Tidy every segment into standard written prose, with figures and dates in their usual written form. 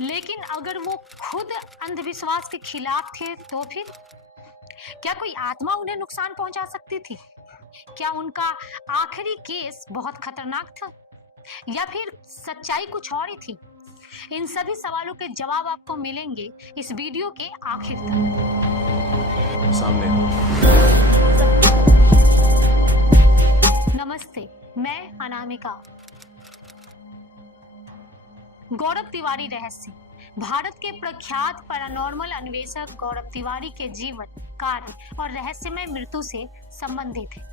लेकिन अगर वो खुद अंधविश्वास के खिलाफ थे तो फिर क्या कोई आत्मा उन्हें नुकसान पहुंचा सकती थी? क्या उनका आखिरी केस बहुत खतरनाक था या फिर सच्चाई कुछ और ही थी? इन सभी सवालों के जवाब आपको मिलेंगे इस वीडियो के आखिर तक। सामने नमस्ते, मैं अनामिका। गौरव तिवारी रहस्य। भारत के प्रख्यात पैरानॉर्मल अन्वेषक गौरव तिवारी के जीवन, कार्य और रहस्यमय मृत्यु से संबंधित है,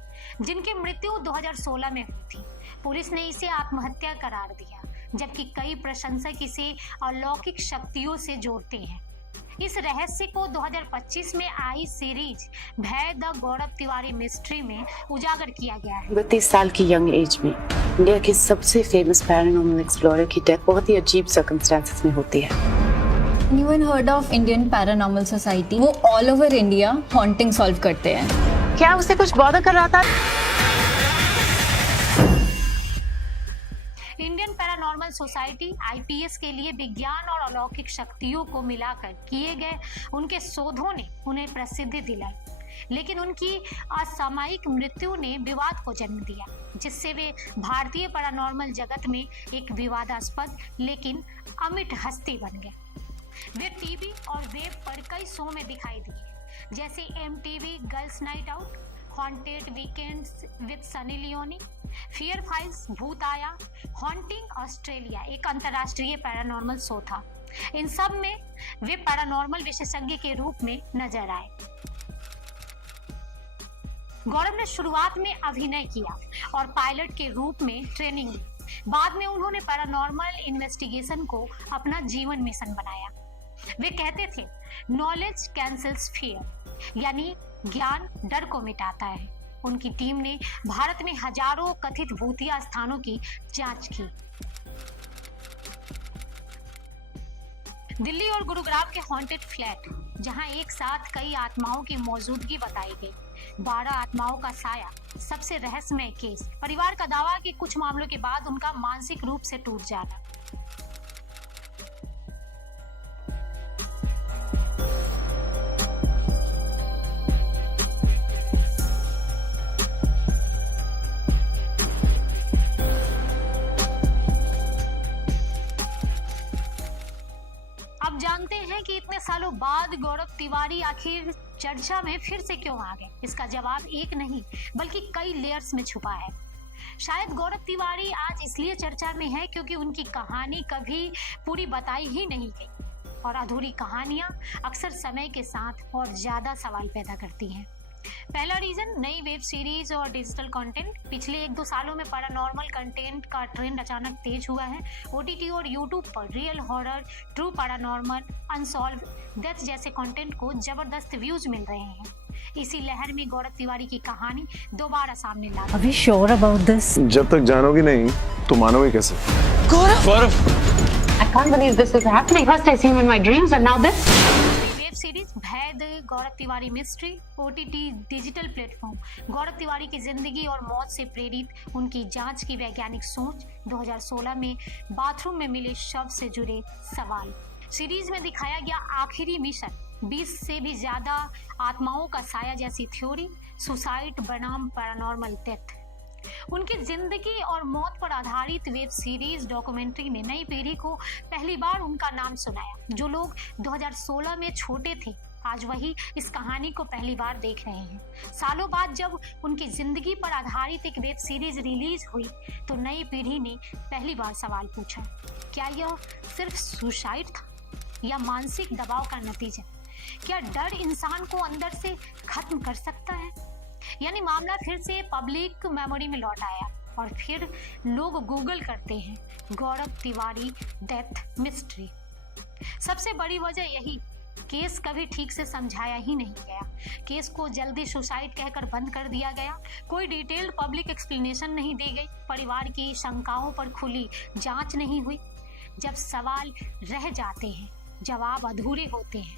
जिनकी मृत्यु 2016 में हुई थी। पुलिस ने इसे आत्महत्या करार दिया, जबकि कई प्रशंसक इसे अलौकिक शक्तियों से जोड़ते हैं। इस रहस्य को 2025 में आई series Bhay the Gaurav Tiwari mystery में उजागर किया गया है। 32 साल की यंग एज में इंडिया के सबसे फेमस पैरानॉर्मल एक्सप्लोरर की डेथ बहुत ही अजीब सर्कमस्टेंसेस में होती है। Anyone heard of Indian Paranormal Society? वो all over India haunting solve करते हैं। क्या उसे कुछ बॉदर कर रहा था? इंडियन पैरानॉर्मल सोसाइटी आईपीएस के लिए विज्ञान और अलौकिक शक्तियों को मिलाकर किए गए उनके शोधों ने उन्हें प्रसिद्धि दिलाई, लेकिन उनकी असामयिक मृत्यु ने विवाद को जन्म दिया, जिससे वे भारतीय पैरानॉर्मल जगत में एक विवादास्पद लेकिन अमिट हस्ती बन गए। वे टीवी और वेब पर कई शो में दिखाई दिए, जैसे MTV girls night out, haunted weekends with Sunny Leone, fear files, भूत आया, हॉन्टिंग ऑस्ट्रेलिया एक अंतर्राष्ट्रीय पैरानॉर्मल शो था। इन सब में वे पैरानॉर्मल विशेषज्ञ के रूप में नजर आए। गौरव ने शुरुआत में अभिनय किया और पायलट के रूप में ट्रेनिंग ली। बाद में उन्होंने पैरानॉर्मल इन्वेस्टिगेशन को अपना जीवन मिशन बनाया। वे कहते थे, नॉलेज कैंसल्स फियर, यानी ज्ञान डर को मिटाता है। उनकी टीम ने भारत में हजारों कथित भूतिया स्थानों की जांच की। दिल्ली और गुरुग्राम के हॉन्टेड फ्लैट, जहां एक साथ कई आत्माओं की मौजूदगी बताई गई। 12 आत्माओं का साया, सबसे रहस्यमय केस। परिवार का दावा कि कुछ मामलों के बाद उनका मानसिक रूप से टूट जाना। अब जानते हैं कि इतने सालों बाद गौरव तिवारी आखिर चर्चा में फिर से क्यों आ गए। इसका जवाब एक नहीं बल्कि कई लेयर्स में छुपा है। शायद गौरव तिवारी आज इसलिए चर्चा में है क्योंकि उनकी कहानी कभी पूरी बताई ही नहीं गई, और अधूरी कहानियां अक्सर समय के साथ और ज्यादा सवाल पैदा करती हैं। पहला रीजन, नई वेब सीरीज और डिजिटल कंटेंट। पिछले 1-2 सालों में पैरानॉर्मल कंटेंट का ट्रेंड अचानक तेज हुआ है। ओटीटी और यूट्यूब पर real horror, true paranormal, unsolved death जैसे कंटेंट को जबरदस्त व्यूज मिल रहे हैं। इसी लहर में गौरव तिवारी की कहानी दोबारा सामने ला। Are you sure about this? जब तक जानोगी नहीं तो मानोगे कैसे? गौरव! I can't believe this is happening. First I see him in my dreams and now this. Web series Bhay the Gaurav Tiwari mystery, OTT digital platform. Gaurav Tiwari की जिंदगी और मौत से प्रेरित उनकी जांच की वैज्ञानिक सोच। 2016 में बाथरूम में मिले शव से जुड़े सवाल। सीरीज में दिखाया गया आखिरी मिशन, 20 से भी ज्यादा आत्माओं का साया जैसी थ्योरी, सुसाइड बनाम पैरानॉर्मल डेथ। उनकी जिंदगी और मौत पर आधारित वेब सीरीज डॉक्यूमेंट्री ने नई पीढ़ी को पहली बार उनका नाम सुनाया। जो लोग 2016 में छोटे थे, आज वही इस कहानी को पहली बार देख रहे हैं। सालों बाद जब उनकी जिंदगी पर आधारित एक वेब सीरीज रिलीज हुई तो नई पीढ़ी ने पहली बार सवाल पूछा, क्या यह सिर्फ सुसाइड था या मानसिक दबाव का नतीजा? क्या डर इंसान को अंदर से खत्म कर सकता है? यानी मामला फिर से पब्लिक मेमोरी में लौट आया और फिर लोग गूगल करते हैं गौरव तिवारी डेथ मिस्ट्री। सबसे बड़ी वजह यही, केस कभी ठीक से समझाया ही नहीं गया। केस को जल्दी सुसाइड कहकर बंद कर दिया गया। कोई डिटेल्ड पब्लिक एक्सप्लेनेशन नहीं दी गई। परिवार की शंकाओं पर खुली जांच नहीं हुई। जब सवाल रह जाते हैं, जवाब अधूरे होते हैं,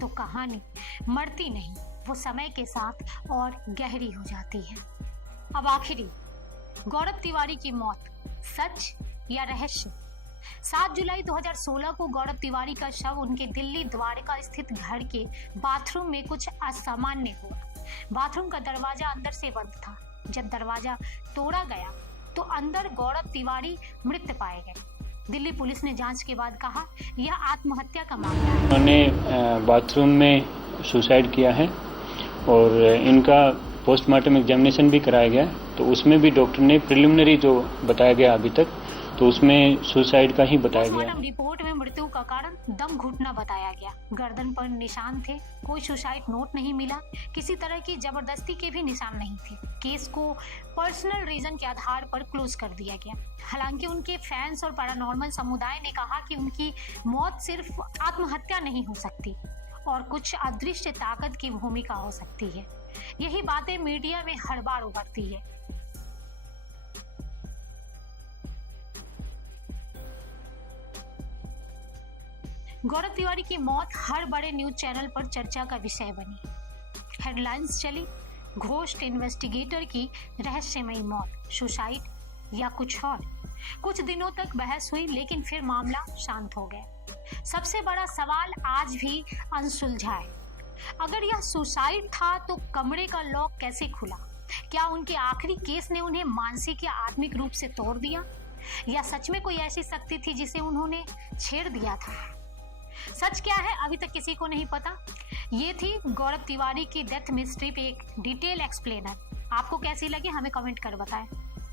तो कहानी मरती नहीं, वो समय के साथ और गहरी हो जाती है। अब आखिरी, गौरव तिवारी की मौत सच या रहस्य? 7 जुलाई 2016 को गौरव तिवारी का शव उनके दिल्ली द्वारका स्थित घर के बाथरूम में कुछ असामान्य हुआ। बाथरूम का दरवाजा अंदर से बंद था। जब दरवाजा तोड़ा गया तो अंदर गौरव तिवारी मृत पाए गए। दिल्ली पुलिस ने जांच के बाद कहा यह आत्महत्या का मामला है। उन्होंने बाथरूम में सुसाइड किया है और इनका पोस्टमार्टम एग्जामिनेशन भी कराया गया, तो उसमें भी डॉक्टर ने प्रिलिमिनरी जो बताया गया अभी तक, तो उसमें सुसाइड का ही बताया गया। पोस्टमार्टम रिपोर्ट में मृत्यु का कारण दम घुटना बताया गया। गर्दन पर निशान थे, कोई सुसाइड नोट नहीं मिला, किसी तरह की जबरदस्ती के भी निशान नहीं थे। केस को पर्सनल रीजन के आधार पर क्लोज कर दिया गया। हालांकि उनके फैंस और पैरानॉर्मल समुदाय ने कहा कि उनकी मौत सिर्फ आत्महत्या नहीं हो सकती और कुछ अदृश्य ताकत की भूमिका हो सकती है। यही बातें मीडिया में हर बार उभरती है। गौरव तिवारी की मौत हर बड़े न्यूज चैनल पर चर्चा का विषय बनी। हेडलाइंस चली, घोस्ट इन्वेस्टिगेटर की रहस्यमयी मौत, सुसाइड या कुछ और। कुछ दिनों तक बहस हुई, लेकिन फिर मामला शांत हो गया। सबसे बड़ा सवाल आज भी अनसुलझा है। अगर यह सुसाइड था तो कमरे का लॉक कैसे खुला? क्या उनके आखिरी केस ने उन्हें मानसिक या आत्मिक रूप से तोड़ दिया, या सच में कोई ऐसी शक्ति थी जिसे उन्होंने छेड़ दिया था? सच क्या है अभी तक किसी को नहीं पता। ये थी गौरव तिवारी की डेथ मिस्ट्री पे एक डिटेल एक्सप्लेनर। आपको कैसी लगी हमें कमेंट कर बताएं।